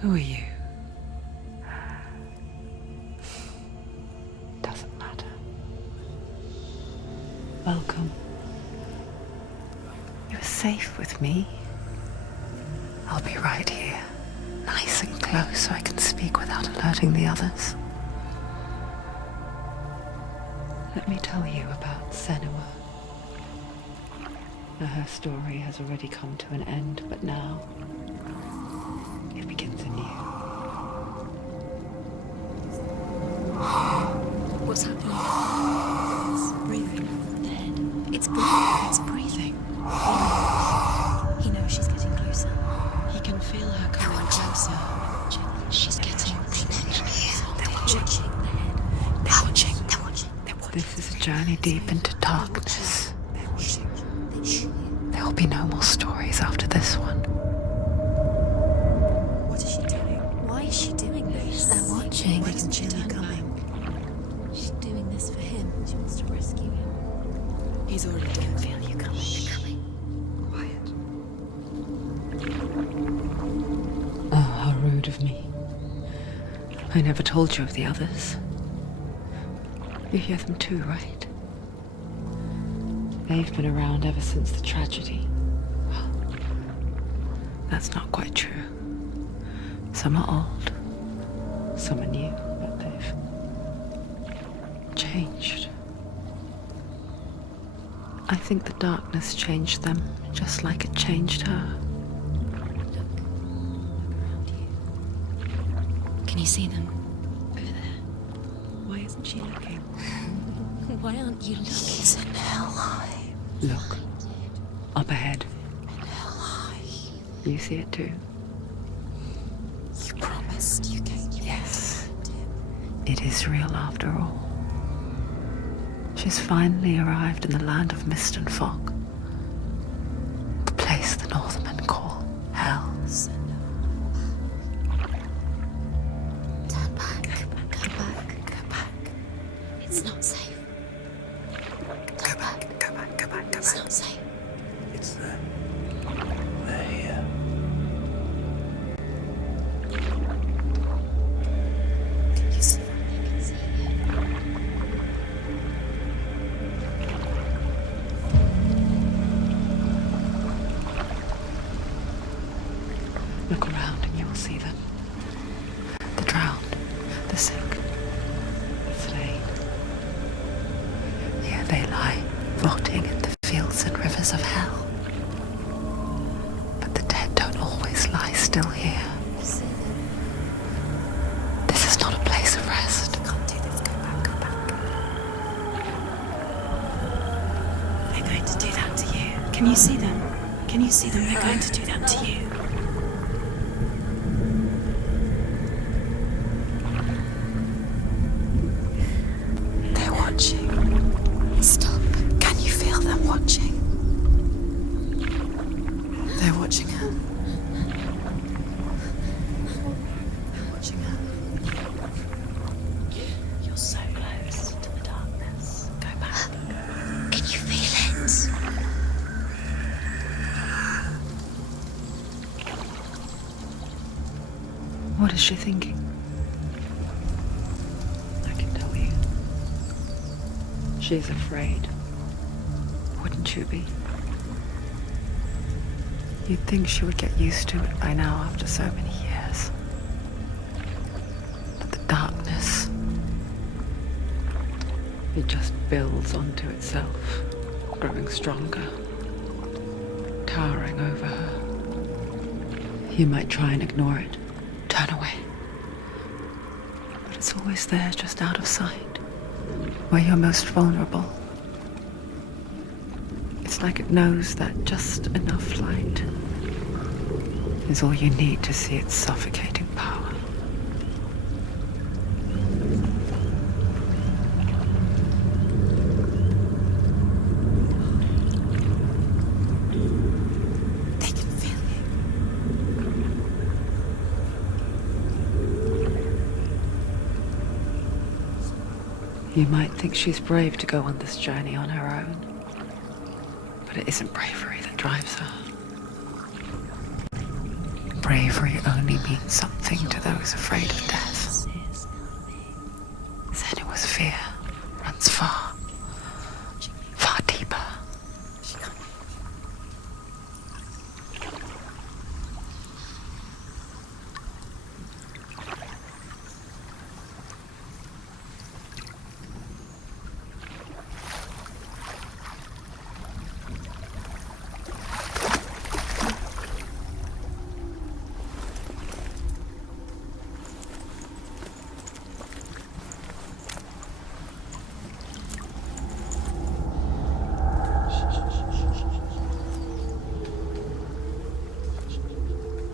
Who are you? Doesn't matter. Welcome. You're safe with me. I'll be right here, nice and close so I can speak without alerting the others. Let me tell you about Senua. Her story has already come to an end, but now it begins anew. What's happening? It's breathing. The head. It's breathing. It's breathing. He knows she's getting closer. He can feel her coming closer. She's getting closer. They're watching. The head. They're watching. They're watching. This is a journey deep into darkness. They're watching. There will be no more stories after this one. What is she doing? Why is she doing this? They're watching. They can feel her coming. She's doing this for him. She wants to rescue him. He's already dead. I feel you coming. You're coming. Quiet. Oh, how rude of me. I never told you of the others. You hear them too, right? They've been around ever since the tragedy. Well, that's not quite true. Some are old, some are new, but they've changed. I think the darkness changed them, just like it changed her. Can you see them? Over there. Why isn't she looking? Why aren't you looking? He's in hell. Look, up ahead. In hell. You see it too? You promised you came. Yes. It is real after all. She's finally arrived in the land of mist and fog. The place the Northmen call Hell. Turn back. Go back. Go back. It's not safe. Go back. Go back. Go back. Go It's back. not safe. It's them. They're here. Can you see them? They can see you. Look around and you will see them. The drowned, the sick, the slain. Here they lie, rotting in the fields and rivers of hell. But the dead don't always lie still here. You see them? This is not a place of rest. You can't do this. Go back. Go back. They're going to do that to you. Can you see them? Can you see them? They're going to do that to you. They're watching. Stop. Can you feel them watching? They're watching her. They're watching her. You're so close to the darkness. Go back. Can you feel it? What is she thinking? I can tell you. She's afraid. Wouldn't you be? You'd think she would get used to it by now after so many years. But the darkness, it just builds onto itself, growing stronger, towering over her. You might try and ignore it, turn away. But it's always there, just out of sight, where you're most vulnerable. It's like it knows that just enough light is all you need to see its suffocating power. They can feel you. You might think she's brave to go on this journey on her own, but it isn't bravery that drives her. bravery only means something to those afraid of death. Senua's fear runs far, far deeper.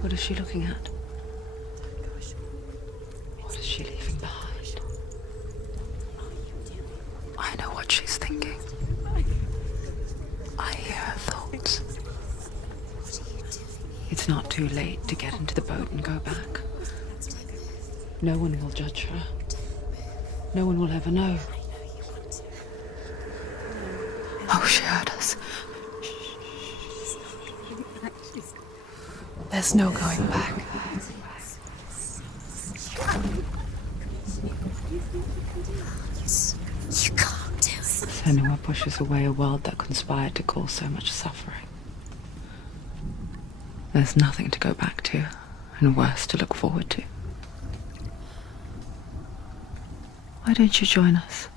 What is she looking at? What is she leaving behind? I know what she's thinking. I hear her thoughts. It's not too late to get into the boat and go back. No one will judge her. No one will ever know. Oh, she heard us. There's no going back. You can't do it. Senua pushes away a world that conspired to cause so much suffering. There's nothing to go back to, and worse to look forward to. Why don't you join us?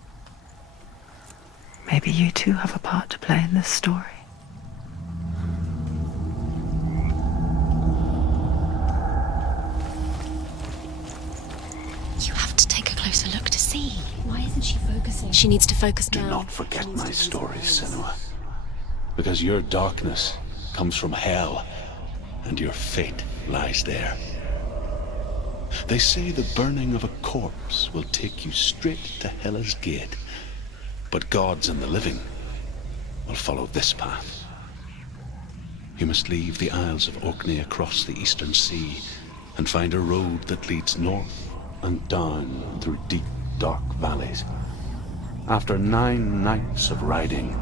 Maybe you too have a part to play in this story. You have to take a closer look to see. Why isn't she focusing? She needs to focus Do now. not forget my stories, Senua. Because your darkness comes from hell, and your fate lies there. They say the burning of a corpse will take you straight to Hela's gate, but gods and the living will follow this path. You must leave the Isles of Orkney across the eastern sea and find a road that leads north and down through deep, dark valleys. After 9 nights of riding,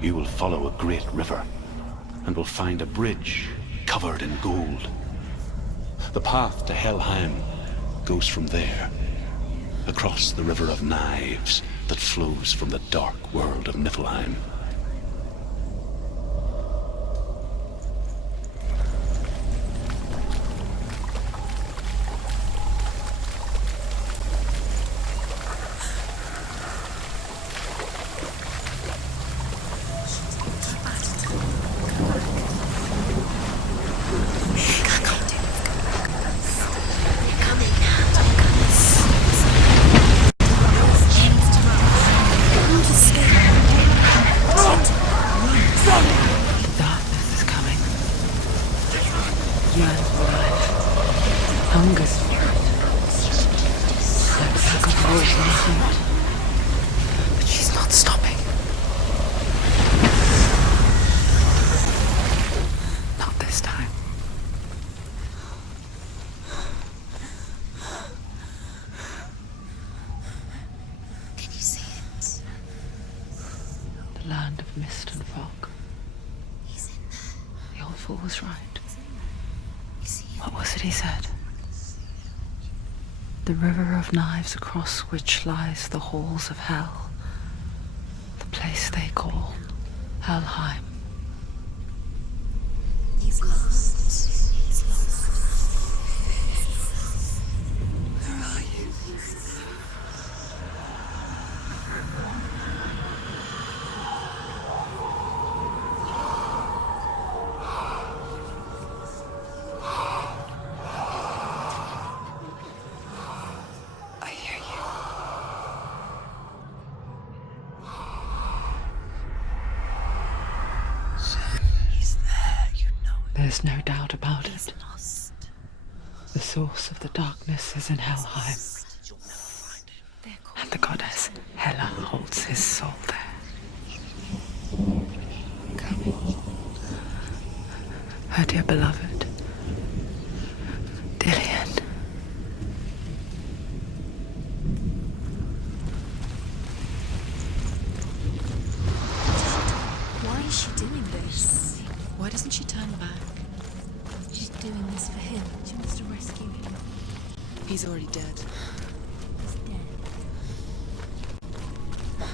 you will follow a great river and will find a bridge covered in gold. The path to Helheim goes from there, across the River of Knives that flows from the dark world of Niflheim. Darkness is coming. Yearns for life. Hungers for it. Like sack of wolves in the hunt. But she's not stopping. Not this time. Can you see it? The land of mist and fog. He's in there. The old fool was right. You see it? What was it he said? The river of knives across which lies the halls of hell. The place they call Helheim. He's lost. He's lost. Where are you? I hear you. He's there, you know it. There's no doubt about He's it. lost. The source of the darkness is in Helheim, You'll never find him. They're called. and the goddess Hela holds his soul there. Her dear beloved, Dillian. Why is she doing this? Why doesn't she turn back? She's doing this for him. him. She wants to rescue him. He's already dead. He's dead.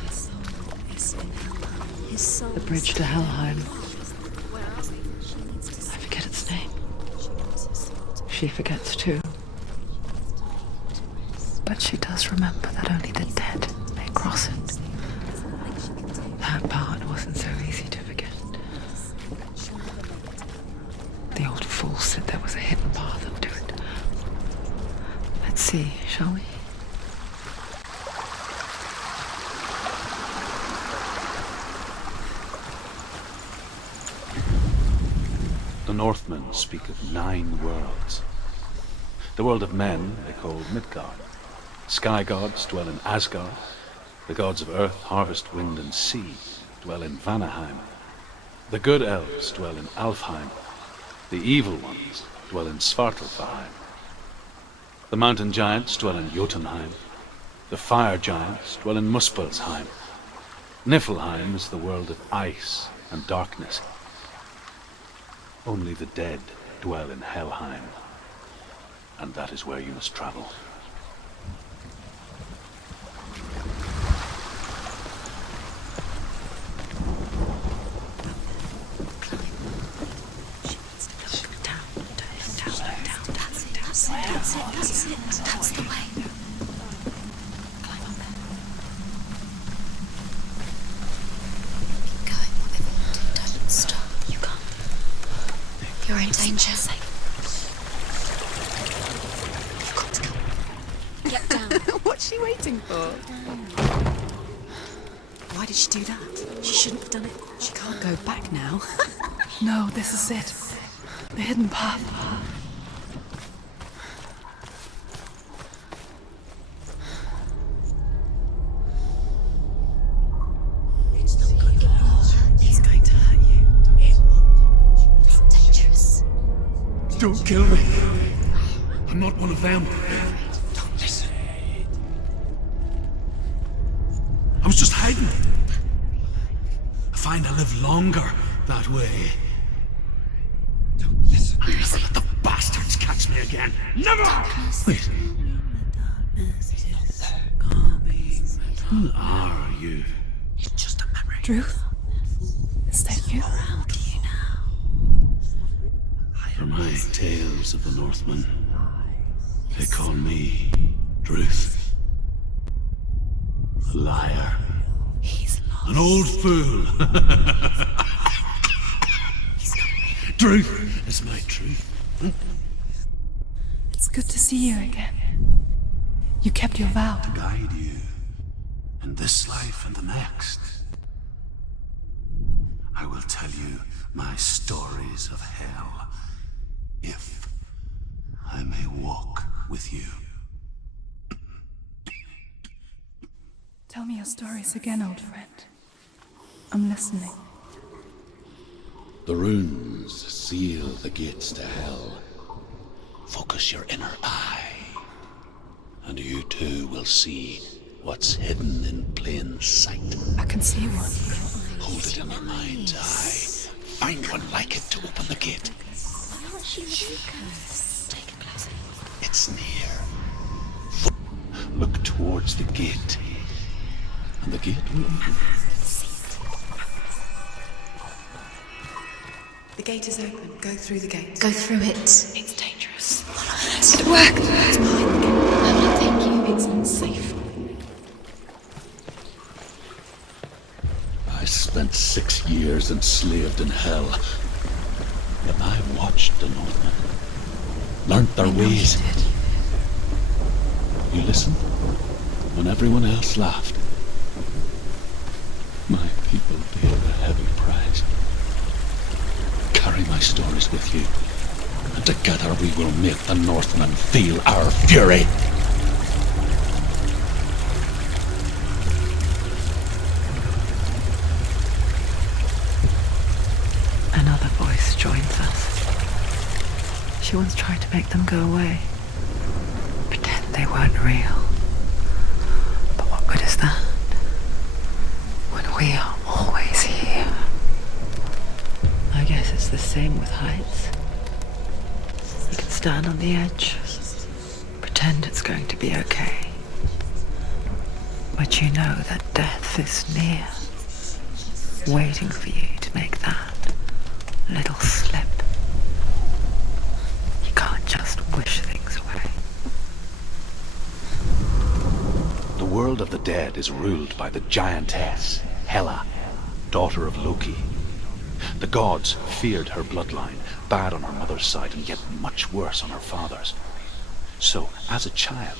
His soul is in Helheim. His soul. The bridge to Helheim. Where are we? She needs to I forget its name. She wants his soul to She forgets too. But she does remember that only the dead may cross it. That part wasn't so easy to forget. The old fool said there was a hidden path up to it. Let's see, shall we? The Northmen speak of 9 worlds. The world of men they call Midgard. Sky gods dwell in Asgard. The gods of earth, harvest, wind, and sea dwell in Vanaheim. The good elves dwell in Alfheim. The evil ones dwell in Svartalfheim. The mountain giants dwell in Jotunheim. The fire giants dwell in Muspelheim. Niflheim is the world of ice and darkness. Only the dead dwell in Helheim, and that is where you must travel. That's the way. Climb up there. Keep going, whatever you do, don't stop. You can't. You're in danger. You've got to go. Get down. What's she waiting for? Why did she do that? She shouldn't have done it. She can't go back now. No, this is it. The hidden path. It's going to hurt you. It's dangerous. Don't kill me. I'm not one of them. Don't listen. I was just hiding. I find I live longer that way. Don't listen. I'll never let the bastards catch me again. Never! Wait. Who are you? It's just a memory. Ruth? Is that you? Around you now. For my tales of the Northmen, they call me Druth. A liar. He's lost. An old fool. Druth is my truth. It's good to see you again. You kept your vow. To guide you in this life and the next. I will tell you my stories of hell, if I may walk with you. Tell me your stories again, old friend. I'm listening. The runes seal the gates to hell. Focus your inner eye, and you too will see what's hidden in plain sight. I can see one. Hold it in your mind's eye. Find one like it to open the gate. Take a closer. It's near. Look towards the gate, and the gate will open. The gate is open. Go through the gate. Go through it. It's dangerous. It worked. It's behind the gate. Oh, thank you. It's not safe. I spent 6 years enslaved in hell. But I watched the Northmen, learnt their ways. You listened when everyone else laughed. My people paid a heavy price. Carry my stories with you, and together we will make the Northmen feel our fury. Another voice joins us. She once tried to make them go away. Pretend they weren't real. But what good is that? When we are always here. I guess it's the same with heights. You can stand on the edge, pretend it's going to be okay. But you know that death is near, waiting for you to make that little slip. You can't just wish things away. The world of the dead is ruled by the giantess, Hela, daughter of Loki. The gods feared her bloodline, bad on her mother's side and yet much worse on her father's. So, as a child,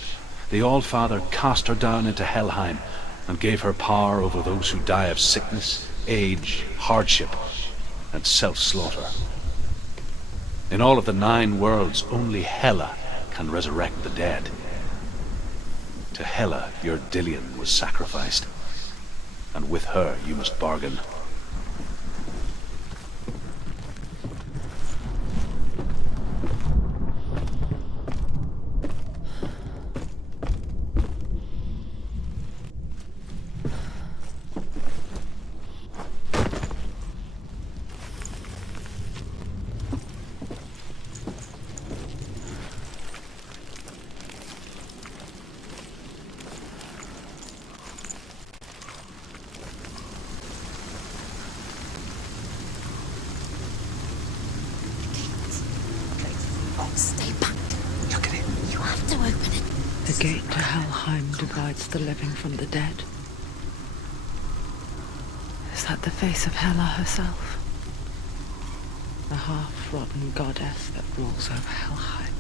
the All-Father cast her down into Helheim and gave her power over those who die of sickness, age, hardship, and self-slaughter. In all of the 9 worlds, only Hela can resurrect the dead. To Hela, your Dillion was sacrificed, and with her you must bargain. Stay back. Look at it. You have to open it. The gate to Helheim divides the living from the dead. Is that the face of Hela herself? The half-rotten goddess that rules over Helheim.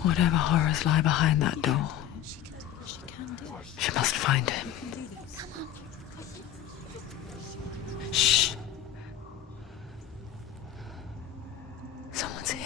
Whatever horrors lie behind that door, she must find him. Shh. Someone's here.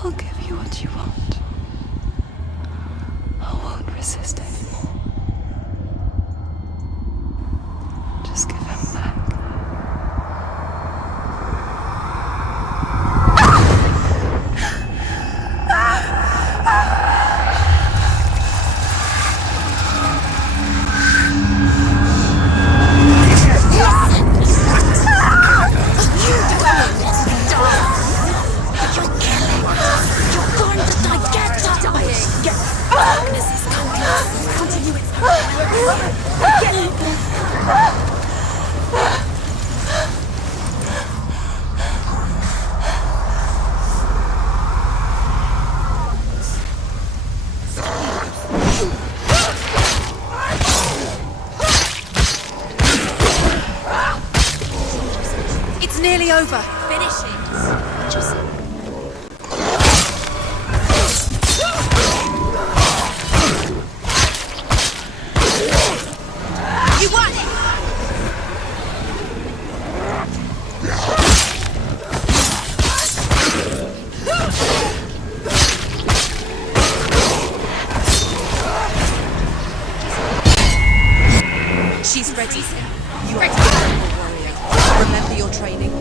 I'll give you what you want. I won't resist anymore. Just give him back. It's nearly over. Finish it. Just... You won it! She's ready. You are a warrior. Remember your training.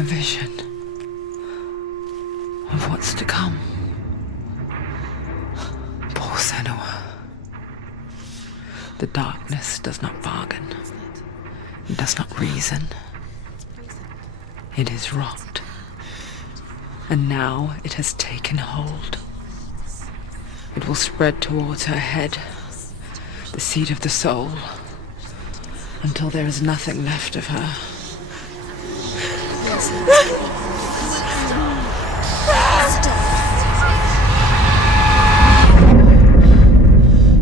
A vision of what's to come. Poor Senua. The darkness does not bargain. It does not reason. It is rot. And now it has taken hold. It will spread towards her head, the seat of the soul, until there is nothing left of her.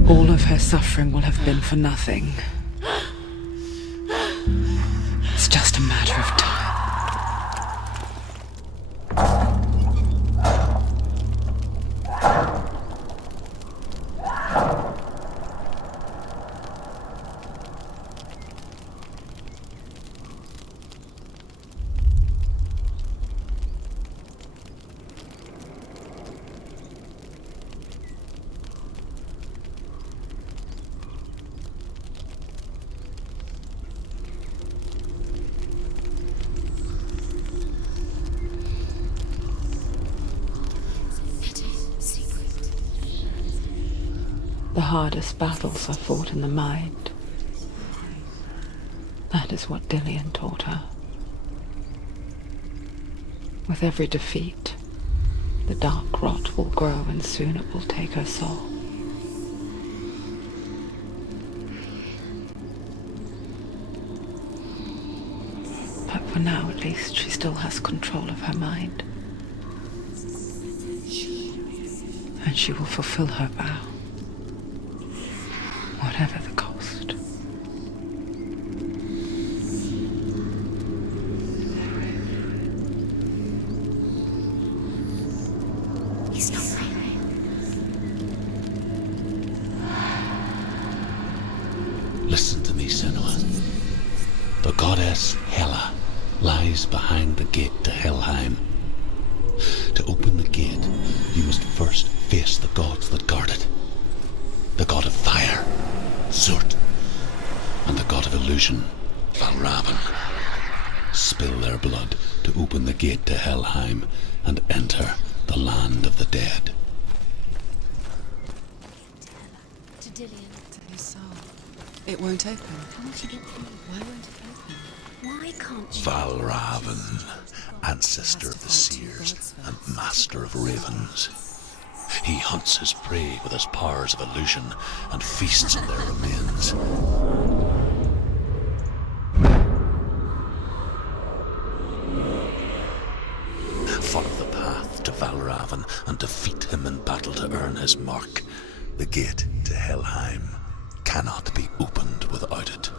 All of her suffering will have been for nothing. It's just a matter of time. The hardest battles are fought in the mind. That is what Dillian taught her. With every defeat, the dark rot will grow and soon it will take her soul. But for now, at least, she still has control of her mind. And she will fulfill her vow. Whatever the cost. He's not there. Listen to me, Senua. The goddess Hela lies behind the gate to Helheim. To open the gate, you must first face the gods that guard it. The god of fire, Zurt, and the god of illusion, Valravan. Spill their blood to open the gate to Helheim and enter the land of the dead. To Dillian. To his soul. It won't open. How will she get through? Why won't it open? Why can't she? Valravan, ancestor of the seers and master of ravens. He hunts his prey with his powers of illusion and feasts on their remains. Follow the path to Valravan and defeat him in battle to earn his mark. The gate to Helheim cannot be opened without it.